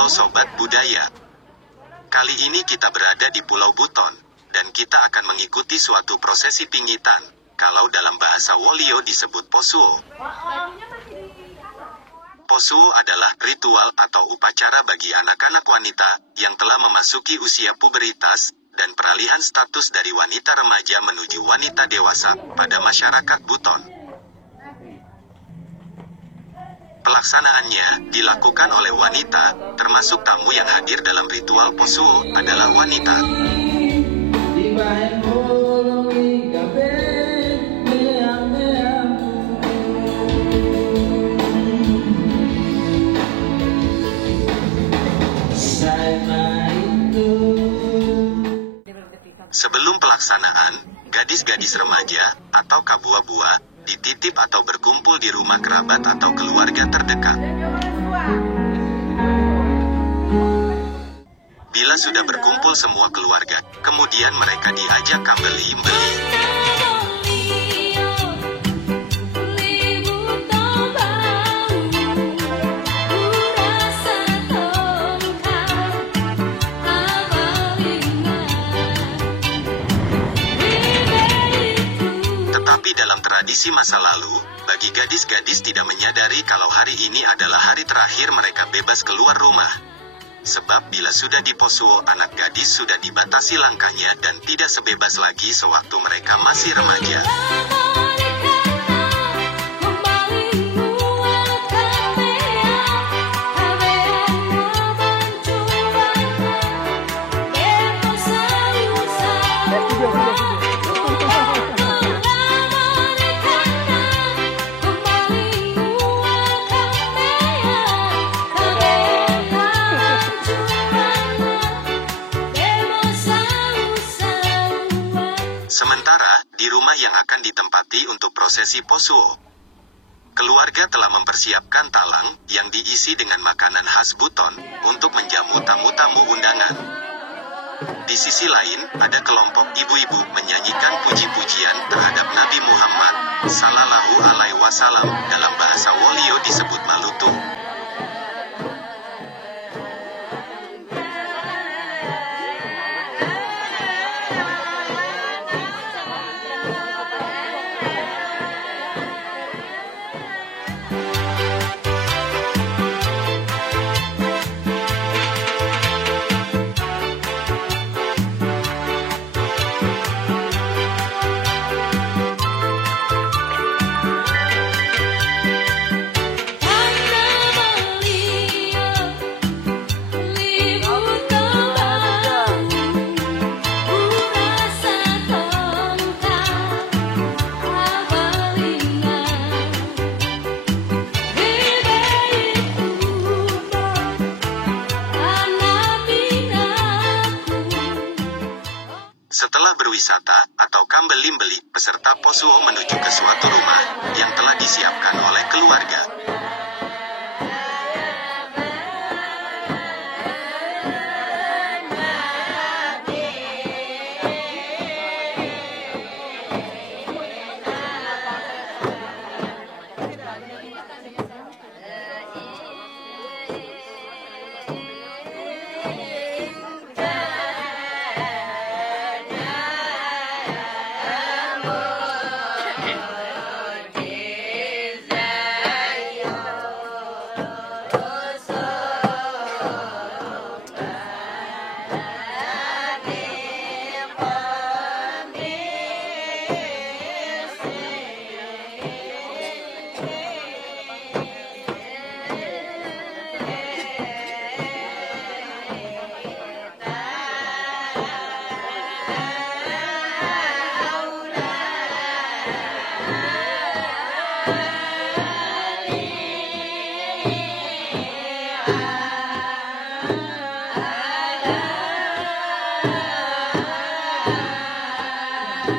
Halo Sobat Budaya. Kali ini kita berada di Pulau Buton, dan kita akan mengikuti suatu prosesi pingitan, kalau dalam bahasa Wolio disebut posuo. Posuo adalah ritual atau upacara bagi anak-anak wanita, yang telah memasuki usia puberitas, dan peralihan status dari wanita remaja menuju wanita dewasa, pada masyarakat Buton. Pelaksanaannya dilakukan oleh wanita, termasuk tamu yang hadir dalam ritual posuo adalah wanita. Sebelum pelaksanaan, gadis-gadis remaja atau kabua-bua dititip atau berkumpul di rumah kerabat atau keluarga terdekat. Bila sudah berkumpul semua keluarga, kemudian mereka diajak kambeli-beli. Tapi dalam tradisi masa lalu, bagi gadis-gadis tidak menyadari kalau hari ini adalah hari terakhir mereka bebas keluar rumah. Sebab bila sudah diposuo, anak gadis sudah dibatasi langkahnya dan tidak sebebas lagi sewaktu mereka masih remaja. Sementara, di rumah yang akan ditempati untuk prosesi posuo, keluarga telah mempersiapkan talang, yang diisi dengan makanan khas Buton, untuk menjamu tamu-tamu undangan. Di sisi lain, ada kelompok ibu-ibu menyanyikan puji-pujian terhadap Nabi Muhammad, Sallallahu Alaihi Wasallam, dalam bahasa Wolio disebut malutu. Setelah berwisata atau kambeli-beli, peserta posuo menuju ke suatu rumah yang telah disiapkan oleh keluarga.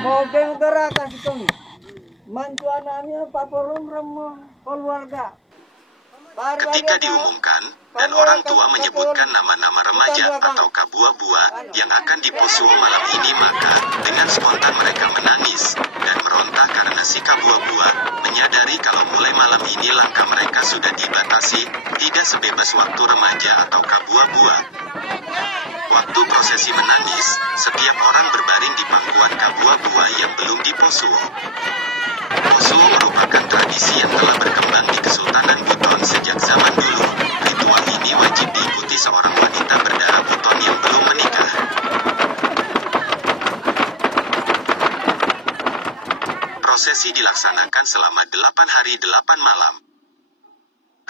Mogeng gerakan situng. Mantuananya paporum remo keluarga. Ketika diumumkan, dan orang tua menyebutkan nama-nama remaja atau kabua-bua yang akan diposuo malam ini, maka dengan spontan mereka menangis dan meronta karena si kabua-bua menyadari kalau mulai malam ini langkah mereka sudah dibatasi, tidak sebebas waktu remaja atau kabua-bua. Waktu prosesi menangis, setiap orang berbaring di pangkuan kabua-bua yang belum diposuo. Posuo merupakan tradisi yang telah berkembang di Kesultanan Buton sejak zaman dulu. Ritual ini wajib diikuti seorang wanita berdarah Buton yang belum menikah. Prosesi dilaksanakan selama 8 hari 8 malam.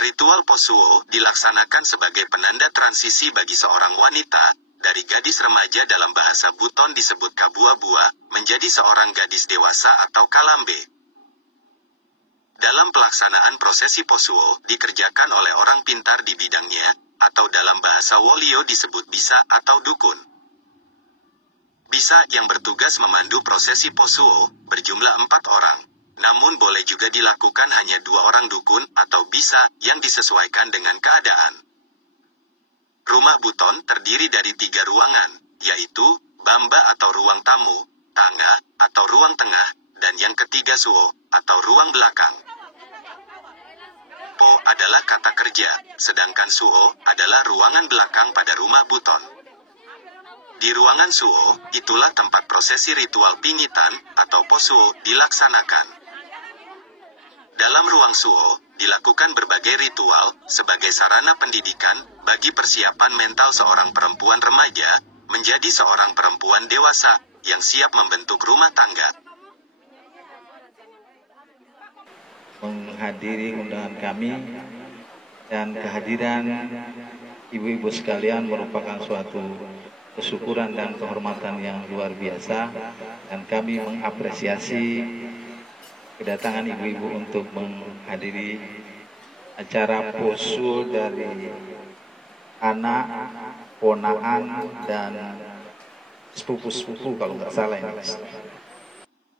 Ritual posuo dilaksanakan sebagai penanda transisi bagi seorang wanita, dari gadis remaja dalam bahasa Buton disebut kabua-bua, menjadi seorang gadis dewasa atau kalambe. Dalam pelaksanaan prosesi posuo, dikerjakan oleh orang pintar di bidangnya, atau dalam bahasa Wolio disebut bisa atau dukun. Bisa yang bertugas memandu prosesi posuo, berjumlah 4 orang. Namun boleh juga dilakukan hanya 2 orang dukun atau bisa yang disesuaikan dengan keadaan. Rumah Buton terdiri dari 3 ruangan, yaitu bamba atau ruang tamu, tangga atau ruang tengah, dan yang ketiga suo atau ruang belakang. Po adalah kata kerja, sedangkan suo adalah ruangan belakang pada rumah Buton. Di ruangan suo, itulah tempat prosesi ritual pingitan atau posuo dilaksanakan. Dalam ruang suo, dilakukan berbagai ritual sebagai sarana pendidikan bagi persiapan mental seorang perempuan remaja menjadi seorang perempuan dewasa yang siap membentuk rumah tangga. Menghadiri undangan kami dan kehadiran ibu-ibu sekalian merupakan suatu kesyukuran dan kehormatan yang luar biasa, dan kami mengapresiasi kedatangan ibu-ibu untuk menghadiri acara posuo dari anak, ponaan, dan sepupu-sepupu kalau nggak salah ini.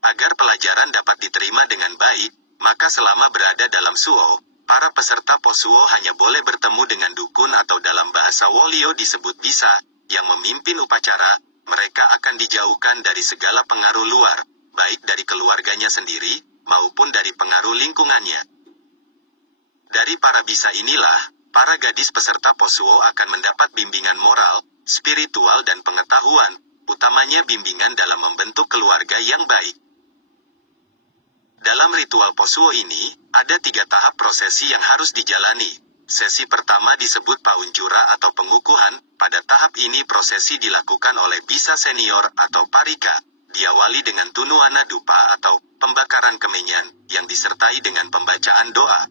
Agar pelajaran dapat diterima dengan baik, maka selama berada dalam suo, para peserta posuo hanya boleh bertemu dengan dukun atau dalam bahasa Wolio disebut bisa, yang memimpin upacara. Mereka akan dijauhkan dari segala pengaruh luar, baik dari keluarganya sendiri, maupun dari pengaruh lingkungannya. Dari para bisa inilah, para gadis peserta posuo akan mendapat bimbingan moral, spiritual dan pengetahuan, utamanya bimbingan dalam membentuk keluarga yang baik. Dalam ritual posuo ini, ada 3 tahap prosesi yang harus dijalani. Sesi pertama disebut paunjura atau pengukuhan. Pada tahap ini prosesi dilakukan oleh bisa senior atau parika. Diawali dengan tunuana dupa atau pembakaran kemenyan, yang disertai dengan pembacaan doa.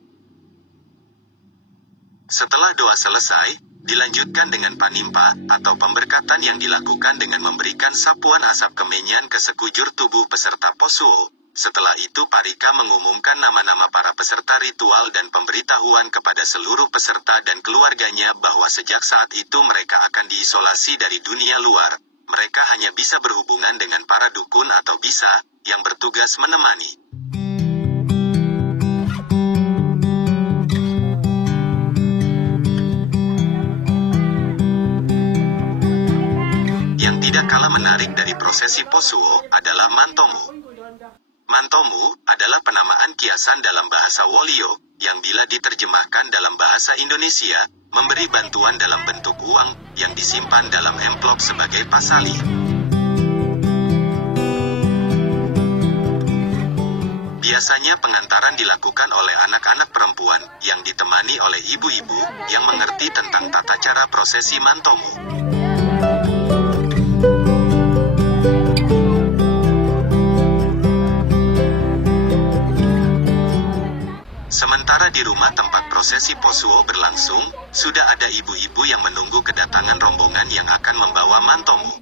Setelah doa selesai, dilanjutkan dengan panimpa atau pemberkatan yang dilakukan dengan memberikan sapuan asap kemenyan ke sekujur tubuh peserta posuo. Setelah itu parika mengumumkan nama-nama para peserta ritual dan pemberitahuan kepada seluruh peserta dan keluarganya bahwa sejak saat itu mereka akan diisolasi dari dunia luar. Mereka hanya bisa berhubungan dengan para dukun atau bisa yang bertugas menemani. Yang tidak kalah menarik dari prosesi posuo adalah mantomu. Mantomu adalah penamaan kiasan dalam bahasa Wolio, yang bila diterjemahkan dalam bahasa Indonesia, memberi bantuan dalam bentuk uang, yang disimpan dalam amplop sebagai pasali. Biasanya pengantaran dilakukan oleh anak-anak perempuan, yang ditemani oleh ibu-ibu, yang mengerti tentang tata cara prosesi mantomu. Sementara di rumah tempat prosesi posuo berlangsung, sudah ada ibu-ibu yang menunggu kedatangan rombongan yang akan membawa mantomu.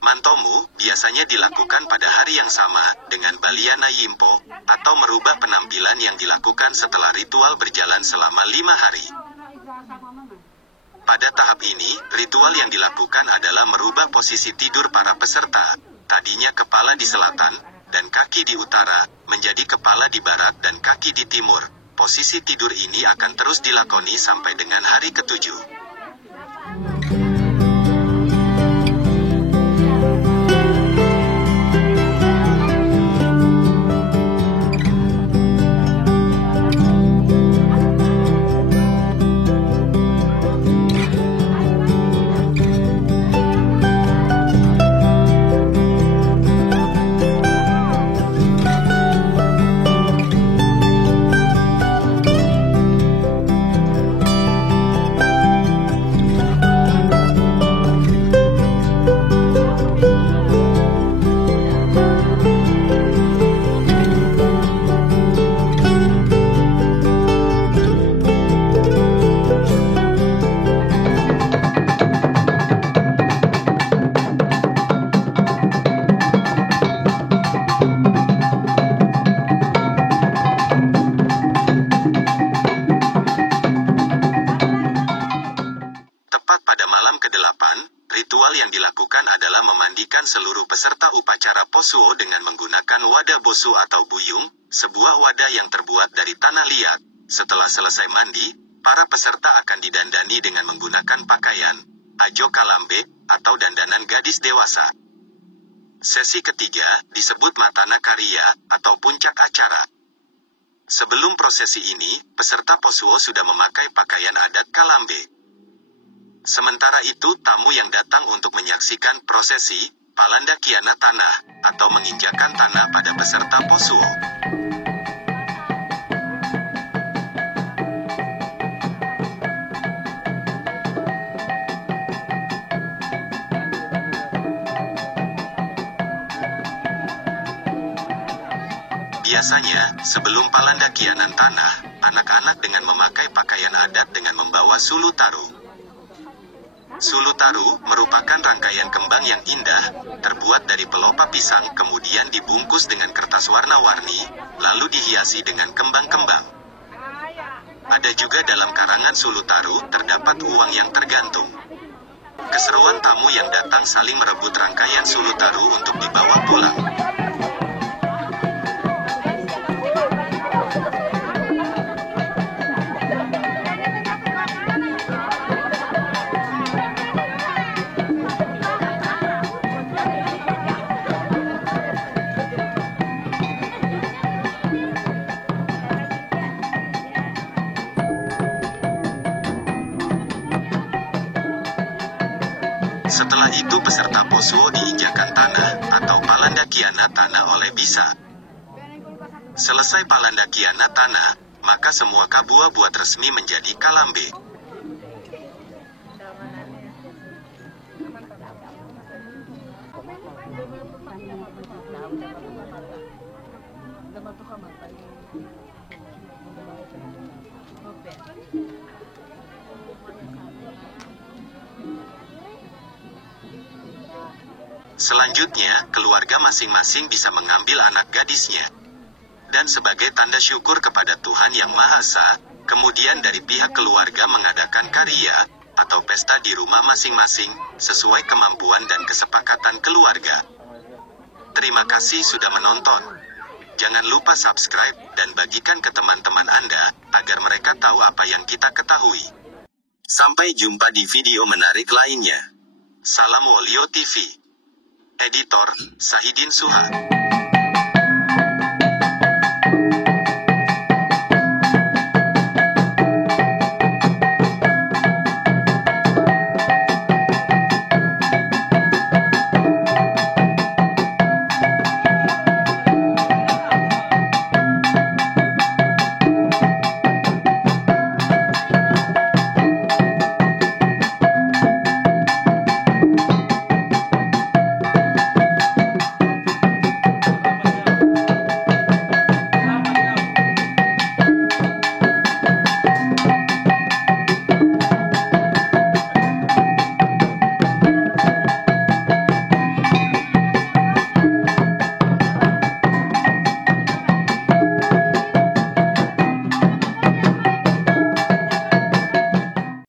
Mantomu biasanya dilakukan pada hari yang sama dengan baliana yimpo, atau merubah penampilan yang dilakukan setelah ritual berjalan selama 5 hari. Pada tahap ini, ritual yang dilakukan adalah merubah posisi tidur para peserta. Tadinya kepala di selatan, dan kaki di utara, menjadi kepala di barat dan kaki di timur. Posisi tidur ini akan terus dilakoni sampai dengan hari ke-7. menyiapkan seluruh peserta upacara Posuo dengan menggunakan wadah bosu atau buyung, sebuah wadah yang terbuat dari tanah liat. Setelah selesai mandi, para peserta akan didandani dengan menggunakan pakaian ajo kalambe atau dandanan gadis dewasa. Sesi ketiga disebut Matana Karya atau puncak acara. Sebelum prosesi ini, peserta Posuo sudah memakai pakaian adat kalambe. Sementara itu, tamu yang datang untuk menyaksikan prosesi Palandakiana Tanah atau menginjakan tanah pada peserta Posuo. Biasanya, sebelum Palandakianan Tanah, anak-anak dengan memakai pakaian adat dengan membawa sulu taru. Sulu taru merupakan rangkaian kembang yang indah, terbuat dari pelopa pisang kemudian dibungkus dengan kertas warna-warni, lalu dihiasi dengan kembang-kembang. Ada juga dalam karangan sulu taru terdapat uang yang tergantung. Keseruan tamu yang datang saling merebut rangkaian sulu taru untuk dibawa pulang. Setelah itu peserta Posuo diinjakan tanah atau Palandakiana Tanah oleh bisa. Selesai Palandakiana Tanah, maka semua kabua buat resmi menjadi kalambe. Selanjutnya, keluarga masing-masing bisa mengambil anak gadisnya. Dan sebagai tanda syukur kepada Tuhan Yang Maha Esa, kemudian dari pihak keluarga mengadakan karya atau pesta di rumah masing-masing, sesuai kemampuan dan kesepakatan keluarga. Terima kasih sudah menonton. Jangan lupa subscribe dan bagikan ke teman-teman Anda, agar mereka tahu apa yang kita ketahui. Sampai jumpa di video menarik lainnya. Salam Wolio TV. Editor, Sahidin Suha.